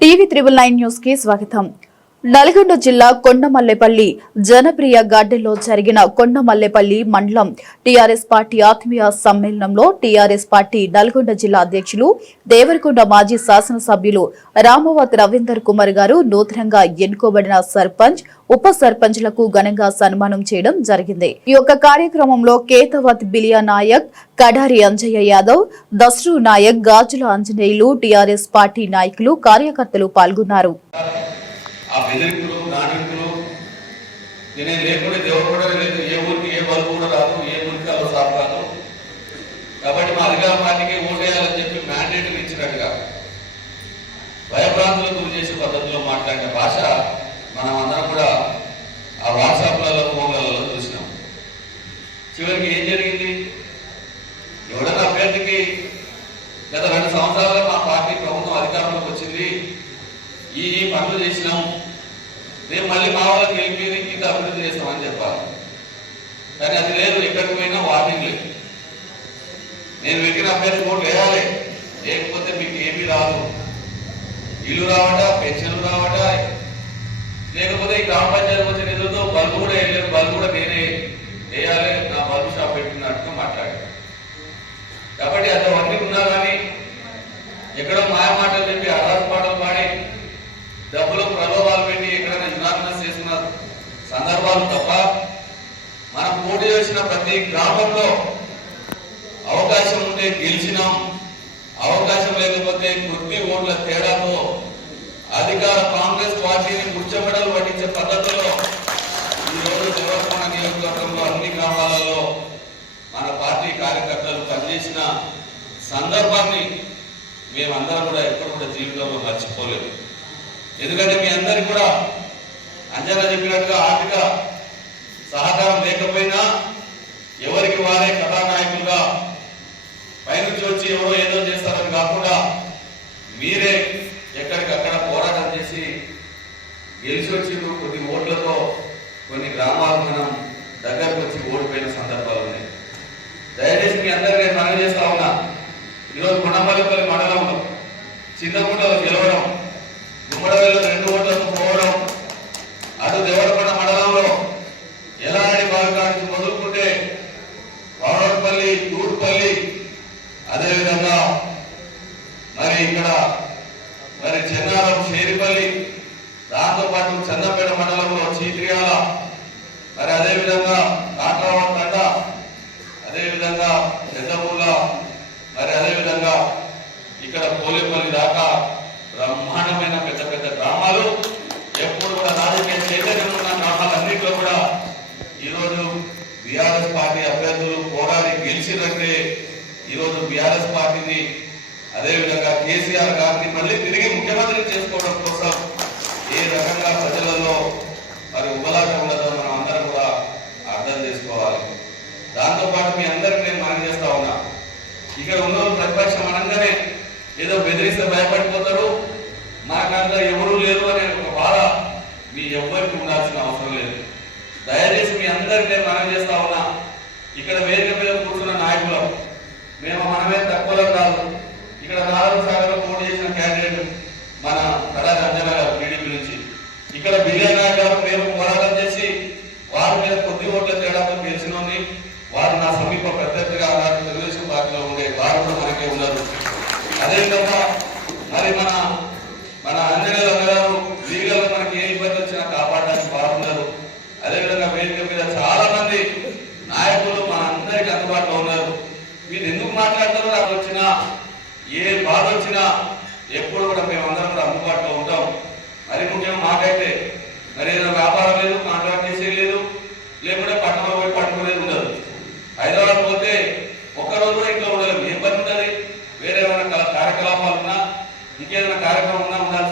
TV triple nine news కి స్వాగతం నల్గొండ జిల్లా కొండమల్లేపల్లి జనప్రియ గార్డెన్లో జరిగిన కొండమల్లేపల్లి మండలం టీఆర్ఎస్ పార్టీ ఆత్మీయ సమ్మేళనంలో టీఆర్ఎస్ పార్టీ నల్గొండ జిల్లా అధ్యక్షులు దేవరకొండ మాజీ శాసనసభ్యులు రామవత్ రవీందర్ కుమార్ గారు నూతనంగా ఎన్నుకోబడిన సర్పంచ్ ఉప సర్పంచ్లకు ఘనంగా సన్మానం చేయడం జరిగింది. ఈ యొక్క కార్యక్రమంలో కేతవత్ బిలియా నాయక్ కడారి అంజయ్య యాదవ్ దస్రు నాయక్ గాజుల ఆంజనేయులు టీఆర్ఎస్ పార్టీ నాయకులు కార్యకర్తలు పాల్గొన్నారు. బెదిరింపులు నాటింపులు నేను లేకుండా దేవుడు కూడా లేదు. ఏ ఊరికి ఏ బల్బు కూడా రాదు ఏ ఊరికి అలా సాపరాదు కాబట్టి మా అధికార పార్టీకి ఓటేయాలని చెప్పి మ్యాండేట్ ఇచ్చినట్టుగా భయభ్రాంతులకు గురి చేసే పద్ధతిలో మాట్లాడిన భాష మనం అందరం కూడా ఆ వాట్సాప్లలో ఫోన్లలో చూసినాం. చివరికి ఏం జరిగింది? ఎవడన్నా అభ్యర్థికి గత రెండు సంవత్సరాలుగా మా పార్టీ ప్రభుత్వం అధికారంలోకి వచ్చింది. ఈ ఈ పనులు చేసినాం. రేపు మళ్ళీ మా వాళ్ళకి వెళ్ళిపోయి ఇంత అభివృద్ధి చేస్తామని చెప్పాలి. కానీ అది లేదు ఎక్కడికి పోయినా వార్నింగ్ లేదు. నేను పెట్టిన అభ్యర్థి కూడా వేయాలి. లేకపోతే మీకు ఏమీ రాదు. ఇల్లు రావట పెన్షన్లు రావట లేకపోతే ఈ గ్రామ పంచాయతీ వచ్చే నిధులతో బల్బు కూడా వేయలేదు బల్బు కూడా నేనే వేయాలి నా బల్బు షాప్ పెట్టినట్టుగా మాట్లాడాను కాబట్టి అంతవన్నీ ఉన్నా కానీ ఎక్కడో మాయ మాటలు చెప్పి అరాజ పాటలు పాడి డబ్బులు ప్రలోభాలు పెట్టి ఎక్కడైనా యునానిమస్ చేసుకున్న సందర్భాలు తప్ప మనం పోటీ చేసిన ప్రతి గ్రామంలో అవకాశం ఉంటే గెలిచినాం. అవకాశం లేకపోతే కొద్ది ఓట్ల తేడాతో అధికార కాంగ్రెస్ పార్టీని ముచ్చమడలు పట్టించే పద్ధతిలో ఈ దేవస్థాన నియోజకవర్గంలో అన్ని గ్రామాలలో మన పార్టీ కార్యకర్తలు పనిచేసిన సందర్భాన్ని మేమందరం కూడా ఎప్పుడు కూడా జీవితంలో మర్చిపోలేదు ఎందుకంటే మీ అందరికి కూడా అంజనా చెప్పినట్టుగా ఆర్థిక సహకారం లేకపోయినా ఎవరికి వారే కథానాయకులుగా పైనుంచి వచ్చి ఎవరో ఏదో చేస్తారని కాకుండా మీరే ఎక్కడికక్కడ పోరాటం చేసి గెలిచి వచ్చి కొన్ని ఓట్లతో కొన్ని గ్రామాలు మనం దగ్గరకు వచ్చి ఓడిపోయిన సందర్భాలు ఉన్నాయి. దయచేసి మీ అందరికీ నేను మనవి చేస్తా ఉన్నా. ఈరోజు కొండమల్లిపల్లి మండలంలో చింతకుంటలో గెలవడం గుమ్మడవేలో రెండు ఓట్లకు పోవడం అటు దేవరకొండ మండలంలో ఎలాంటి మార్గానికి మొదలుకుంటే వాడపల్లి తూర్పల్లి అదేవిధంగా మరి ఇక్కడ మరి చెన్నారం షేరిపల్లి దాంతో పాటు చందంపేట మండలంలో చీత్రియాల మరి అదేవిధంగా కాట్రావ తండ అదేవిధంగా పెద్దపూల మరి అదేవిధంగా ఇక్కడ పోలేపల్లి దాకా బ్రహ్మాండమైన పెద్ద పెద్ద గ్రామాలు ఎప్పుడు కూడా రాజకీయ చైతన్యం ఉన్న గ్రామాలన్నింటిలో కూడా ఈరోజు బీఆర్ఎస్ పార్టీ అభ్యర్థులు పోరాడి గెలిచిరంటే ఈరోజు బీఆర్ఎస్ అదేవిధంగా కేసీఆర్ గారిని మళ్ళీ తిరిగి ముఖ్యమంత్రి చేసుకోవడం కోసం ఏ రకంగా ప్రజలలో మరి ఉబలాట ఉండదో మనం అందరం కూడా అర్థం చేసుకోవాలి. దాంతో పాటు మీ అందరికి నేను మనం చేస్తా ఉన్నా. ఇక్కడ ఉన్న ప్రతిపక్షం అనగానే ఏదో బెదిరిస్తే భయపడిపోతారు. మాకంతా ఎవరు లేరు అనే ఒక బాధ మీ ఎవ్వరికి ఉండాల్సిన అవసరం లేదు. దయచేసి మీ అందరికి నేను మనం చేస్తా ఉన్నా. ఇక్కడ వేదిక మేము మనమే తక్కువలో కాదు. ఇక్కడ నాలుగు సాగర్లో పోటీ చేసిన క్యాండిడేట్ మన కడారి అంజనా గారు టీడీపీ నుంచి ఇక్కడ బిలియన్ నాయక్ గారు మేము పోరాటం చేసి వారి మీద కొద్ది ఓట్ల తేడాతో గెలిచినోని వారు నా సమీప ప్రత్యర్థిగా ఉన్నారు తెలుగుదేశం పార్టీలో ఉండే వారు కూడా మనకే ఉన్నారు అదేవిధంగా మరి మన మన అంజనేయులు గారు లీగల్ మనకి ఏ ఇబ్బంది వచ్చినా కాపాడడానికి బాగున్నారు అదేవిధంగా వేదిక మీద చాలా మంది నాయకులు మన అందరికి అందుబాటులో ఉన్నారు మీరు ఎందుకు మాట్లాడతారో నాకు వచ్చినా ఏ బాధ వచ్చినా ఎప్పుడు కూడా మేము అందరం కూడా అందుబాటులో ఉంటాం. మరి ముఖ్యంగా మాకైతే మరి ఏదైనా వ్యాపారం లేదు కాంట్రాక్ట్ చేసేది లేదు లేకుంటే పట్టణంలో పోయి పట్టుకునేది ఉండదు. హైదరాబాద్ పోతే ఒక్క రోజు కూడా ఇంట్లో ఉండలేము ఏ పని ఉంటుంది వేరే ఏమైనా కార్యకలాపాలు ఉన్నా ఇంకేదైనా కార్యక్రమం ఉన్నా ఉండాలి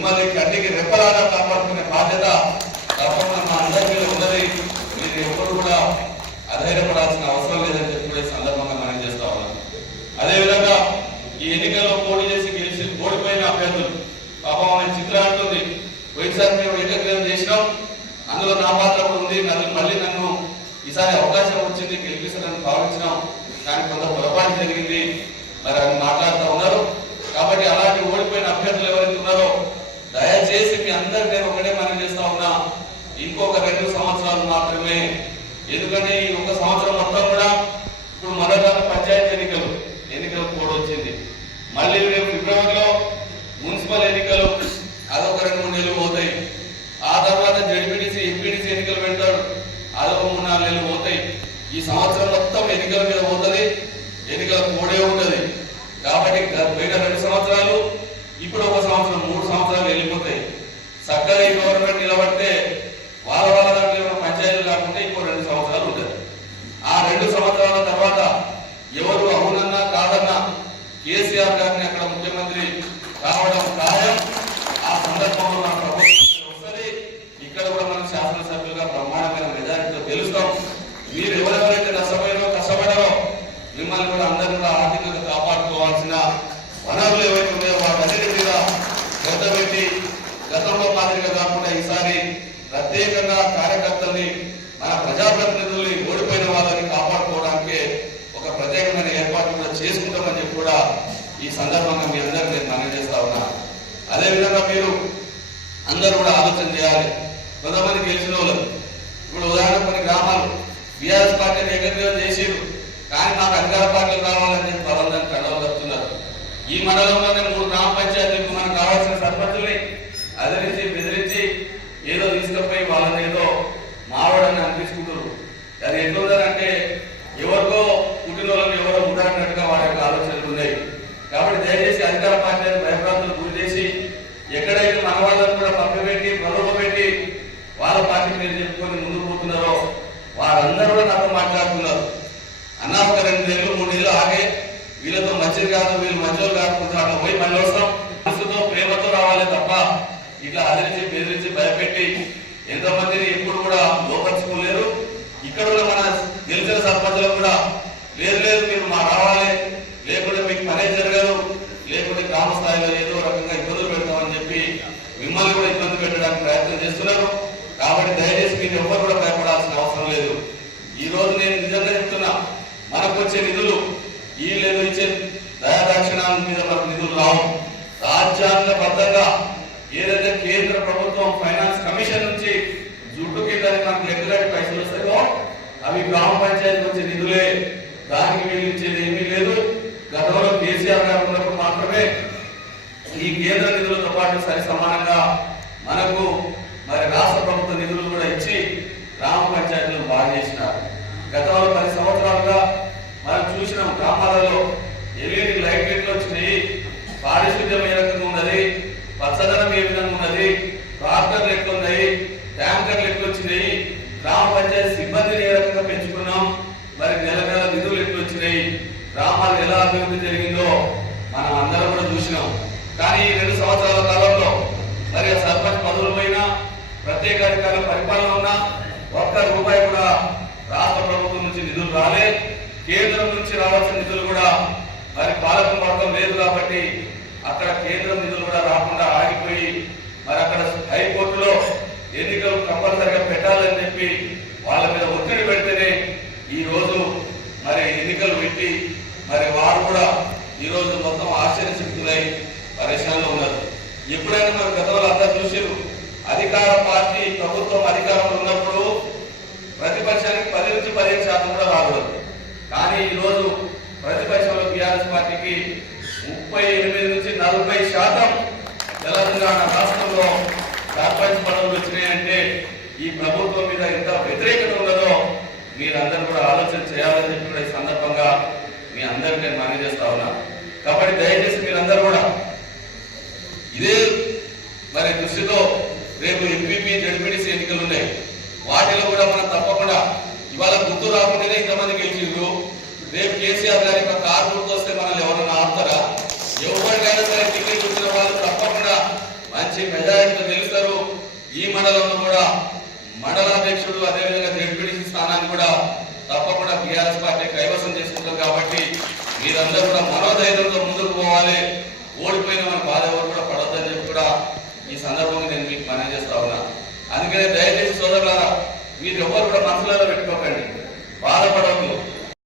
మిమ్మల్ని కంటికి రెప్పలాగా కాపాడుకునే బాధ్యత తప్పకుండా మా అందరి మీద ఉన్నది. మీరు ఎప్పుడు కూడా అధైర్యపడాల్సిన అవసరం లేదని చెప్పి కూడా సందర్భంగా మనం చేస్తా ఉన్నాం. అదేవిధంగా ఈ ఎన్నికల్లో పోటీ చేసి గెలిచి ఓడిపోయిన అభ్యర్థులు పాపం ఆమె చిత్ర అంటుంది. పోయినసారి మేము ఏకగ్రహం చేసినాం. అందులో నా పాత్ర ఉంది. నన్ను మళ్ళీ నన్ను ఈసారి అవకాశం వచ్చింది గెలిపిస్తానని భావించినాం. కానీ కొంత పొరపాటు జరిగింది. మరి అని మాట్లాడుతూ ఉన్నారు. కాబట్టి అలాంటి ఓడిపోయిన అభ్యర్థులు ఎవరైతే ఉన్నారో దయచేసి మీ అందరు నేను ఒకటే మనం చేస్తా ఉన్నా. ఇంకొక రెండు సంవత్సరాలు మాత్రమే. ఎందుకంటే ఈ ఒక సంవత్సరం మొత్తం కూడా ఇప్పుడు మొదట పంచాయతీ ఎన్నికలు ఎన్నికలు కోడ్ వచ్చింది. మళ్ళీ రేపు ఫిబ్రవరిలో మున్సిపల్ ఎన్నికలు అదొక రెండు మూడు నెలలు పోతాయి. ఆ తర్వాత జడ్పీటీసీ ఎంపీటీసీ ఎన్నికలు పెడతాడు అదొక మూడు నాలుగు నెలలు పోతాయి. ఈ సంవత్సరం మొత్తం ఎన్నికల మీద పోతుంది. ఎన్నికల కోడే ఉంటుంది కాబట్టి గత- పోయిన రెండు సంవత్సరాలు ఇప్పుడు ఒక సంవత్సరం మూడు సంవత్సరాలు వెళ్ళిపోతాయి చక్కగా ఈ గవర్నమెంట్ నిలబడితే వాళ్ళ వాళ్ళ దాంట్లో ఏమైనా పంచాయతీలు కాకుండా ఇంకో రెండు సంవత్సరాలు ఉంటుంది ఆ రెండు సంవత్సరాల తర్వాత ఎవరు అవునన్నా కాదన్నా కేసీఆర్ గారిని అక్కడ ముఖ్యమంత్రి కావడం ఖాయం ఆ సందర్భంలో మన ప్రభుత్వం వస్తుంది ఇక్కడ కూడా మనం శాసనసభ్యులుగా బ్రహ్మాండమైన మెజారిటీతో గెలుస్తాం మీరు ఎవరెవరైతే నష్టపోయారో కష్టపడారో మిమ్మల్ని కూడా అందరినీ కూడా ఆర్థికంగా కాపాడుకోవాల్సిన వనరులు ఏవైతే ఉన్నాయో వాటన్నిటి మీద శ్రద్ధ పెట్టి గతంలో మాదిరిగా కాకుండా ఈసారి ప్రత్యేకంగా కార్యకర్తల్ని మన ప్రజాప్రతినిధుల్ని ఓడిపోయిన వాళ్ళని కాపాడుకోవడానికి ఒక ప్రత్యేకమైన ఏర్పాటు కూడా చేసుకుంటామని చెప్పి కూడా ఈ సందర్భంగా మీ అందరికీ నేను మనం చేస్తా ఉన్నా. అదేవిధంగా మీరు అందరూ కూడా ఆలోచన చేయాలి. కొంతమంది గెలిచిన వాళ్ళు ఇప్పుడు ఉదాహరణ కొన్ని గ్రామాలు బీఆర్ఎస్ పార్టీని ఏకగ్రీవం చేసిరు కానీ మాకు అధికార పార్టీలు కావాలని చెప్పి బలంగా కడవలు చెప్తున్నారు ఈ మండలంలోనే మూడు గ్రామ పంచాయతీలకు మనకు కావాల్సిన సర్పంచుల్ని అదిరించి బెదిరించి ఏదో తీసుకుపోయి వాళ్ళని ఏదో మావాడని అనిపించుకుంటారు అది ఎట్లుందంటే ఎవరికో పుట్టిన వాళ్ళని ఎవరో ముడాడినట్టుగా వాళ్ళ యొక్క ఆలోచనలు ఉన్నాయి కాబట్టి దయచేసి అధికార పార్టీ భయప్రాంతులు గురి చేసి ఎక్కడైతే మన వాళ్ళని కూడా పంపిపెట్టి ప్రలోభపెట్టి వాళ్ళ పార్టీ పేరు చెప్పుకొని ముందుకు పోతున్నారో వారందరూ కూడా నాతో మాట్లాడుతున్నారు. అన్న ఒక రెండు నెలలు మూడు నెలలు ఆగే వీళ్ళతో మంచిది కాదు వీళ్ళు మంచోళ్ళు కాకపోతే అట్లా పోయి మళ్ళీ వస్తాం మనసుతో ప్రేమతో రావాలి తప్ప ఇట్లా అదిరించి బెదిరించి భయపెట్టి ఎంతోమందిని ఎప్పుడు కూడా లోపరుచుకోలేరు. ఇక్కడ కూడా మన గెలిచిన సర్పంచులకు కూడా లేదు లేదు మీరు మా రావాలి లేకుంటే మీకు పనే జరగదు. స్థాయిలో ఏదో రకంగా ఇబ్బందులు పెడతామని చెప్పి మిమ్మల్ని కూడా ఇబ్బంది పెట్టడానికి ప్రయత్నం చేస్తున్నారు. కాబట్టి దయచేసి మీరు ఎవరు కూడా భయపడాల్సిన అవసరం లేదు. ఈ రోజు నేను నిజంగా చెప్తున్నా మనకు వచ్చే నిధులు ఈ లేదు ఇచ్చే దయాదాక్షిణాల మీద మనకు నిధులు రావు. రాజ్యాంగబద్ధంగా ఏదైతే కేంద్ర ప్రభుత్వం ఫైనాన్స్ కమిషన్ నుంచి జుట్టు కింద మనకు లెక్కలాంటి పైసలు వస్తాయో అవి గ్రామ పంచాయతీ వచ్చే నిధులే. దానికి వీళ్ళు ఇచ్చేది ఏమీ లేదు గతంలో కేసీఆర్ గారు ఉన్నప్పుడు మాత్రమే ఈ కేంద్ర నిధులతో పాటు సరి సమానంగా మనకు మరి రాష్ట్ర ప్రభుత్వ నిధులు కూడా ఇచ్చి గ్రామ పంచాయతీలను బాగా చేసినారు గతంలో పది సంవత్సరాలుగా మనం చూసినాం గ్రామాలలో ఎల్ఈడి లైట్ ఎట్లు వచ్చినాయి పారిశుద్ధ్యం ఏ రకంగా ఉన్నది పచ్చదనం ఏ విధంగా ఉన్నది ట్రాక్టర్లు ఎట్లు ఉన్నాయి ట్యాంకర్లు ఎట్లు వచ్చినాయి గ్రామ పంచాయతీ సిబ్బందిని ఏ రకంగా పెంచుకున్నాం మరి నెల నెల నిధులు ఎట్లు వచ్చినాయి గ్రామాలు ఎలా అభివృద్ధి జరిగిందో మనం అందరం కూడా చూసినాం కానీ ఈ రెండు సంవత్సరాల కాలంలో మరి ఆ సర్పంచ్ పదవుల పైన ప్రత్యేక పరిపాలన ఉన్నా ఒక్క రూపాయి కూడా రాష్ట్ర ప్రభుత్వం నుంచి నిధులు రాలే. కేంద్రం నుంచి రావాల్సిన నిధులు కూడా మరి పాలక వర్గం లేదు కాబట్టి అక్కడ కేంద్రం నిధులు కూడా రాకుండా ఆగిపోయి మరి అక్కడ హైకోర్టులో ఎన్నికలు కంపల్సరిగా పెట్టాలని చెప్పి వాళ్ళ మీద ఒత్తిడి పెడితేనే ఈ రోజు మరి ఎన్నికలు పెట్టి మరి వారు కూడా ఈ రోజు మొత్తం ఆశ్చర్యశక్తులై పరేషాన్లో ఉన్నారు. ఎప్పుడైనా మరి గతంలో అంతా చూసారు అధికార పార్టీ ప్రభుత్వం అధికారంలో ఉన్నప్పుడు ప్రతిపక్షానికి పది నుంచి పదిహేను శాతం కూడా రాకూడదు. కానీ ఈ రోజు ప్రతిపక్షంలో బీఆర్ఎస్ పార్టీకి ముప్పై ఎనిమిది నుంచి నలభై శాతం తెలంగాణ రాష్ట్రంలో సర్పంచ్ పదవులు వచ్చినాయంటే ఈ ప్రభుత్వం మీద ఎంత వ్యతిరేకత ఉన్నదో మీరందరూ కూడా ఆలోచన చేయాలని చెప్పి కూడా ఈ సందర్భంగా మీ అందరికీ నేను మనవి చేస్తా ఉన్నా. కాబట్టి దయచేసి మీరందరూ కూడా ఇదే మరి దృష్టితో రేపు ఎంపీపీ జడ్పీటీసీ ఎన్నికలు ఉన్నాయి. వాటిలో కూడా మనం తప్పకుండా ఇవాళ గుర్తు రాకుండానే ఇంతమంది గెలిచిండ్రు రేపు కేసీఆర్ గారి యొక్క కారు గుర్తు వస్తే మనల్ని ఎవరైనా ఆపుతారా? ఎవరికైనా సరే టికెట్ వచ్చిన వాళ్ళు తప్పకుండా మంచి మెజారిటీతో గెలుస్తారు. ఈ మండలంలో కూడా మండలాధ్యక్షుడు అదేవిధంగా జడ్పీటీసీ స్థానాన్ని కూడా తప్పకుండా బీఆర్ఎస్ పార్టీ కైవసం చేసుకుంటారు కాబట్టి మీరందరూ కూడా మనోధైర్యంతో ముందుకు పోవాలి. ఓడిపోయిన మన బాధ ఎవరు కూడా పడొద్దని చెప్పి కూడా సందర్భంగా నేను మీకు మనం చేస్తా ఉన్నా. అందుకనే దయచేసి సోదరులారా మీరు ఎవరు కూడా మనసులలో పెట్టుకోకండి. బాధపడంలో